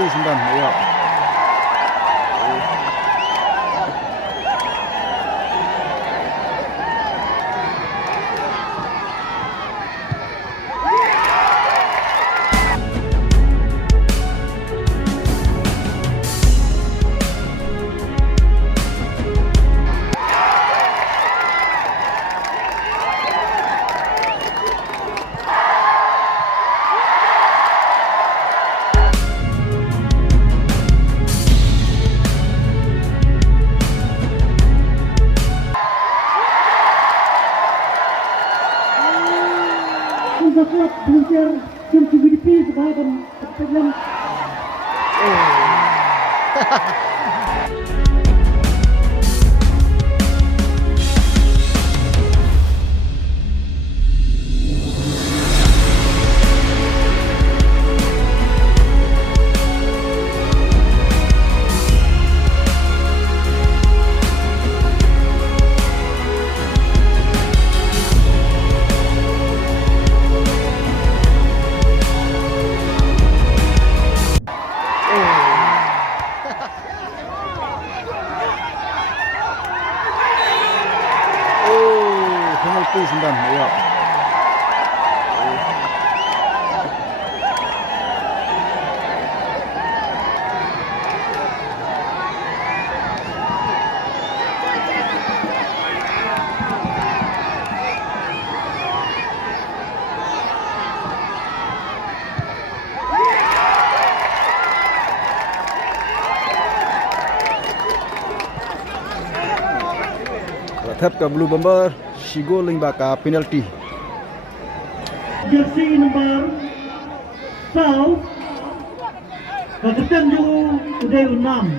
penalti 9. Ya. Klub belajar yang PVDP sebagai penyelenggaraan. Penalti 9. Ya. Tap ke Blue Bomber, Shigo Lingbaka penalti. Jersey nomor South, Kapten Ju Uday Unam.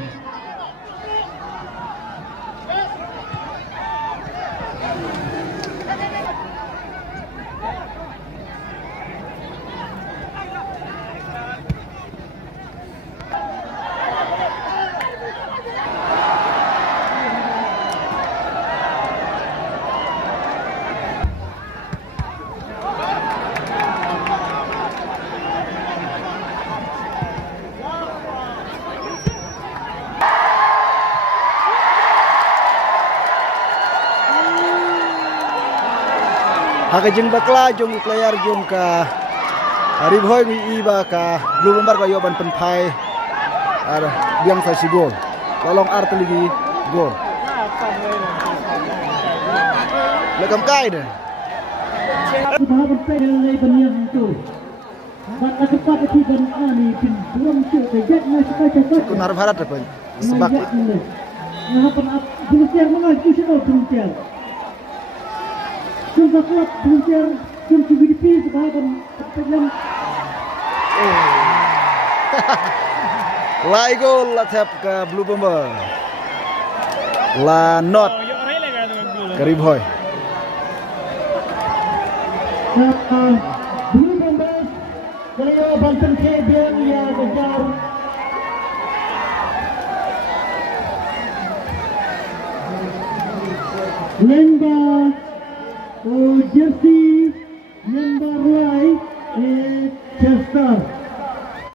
Haka jeng bakla jong iklayar jong ka Ribhoy mi iba ka Blue Bomber ka yoban penpai ada biang sa si gol lalong art lagi gol lekam kai deh Sudah sampai dari benian itu. Maka cepat tiban ani pin buram cuk kejat ngai cepat. kunar barat apa sebab Ngapan belajar mengaji sino belajar. Sudah klub belajar yang PVDP sebagai penyelenggaraan. Lai gol la tap ke Blue Bomber la not ke Ribhoy. Blue Bomber dari Banten Kebian yang kejar. Lenda jersey number 9 Chester.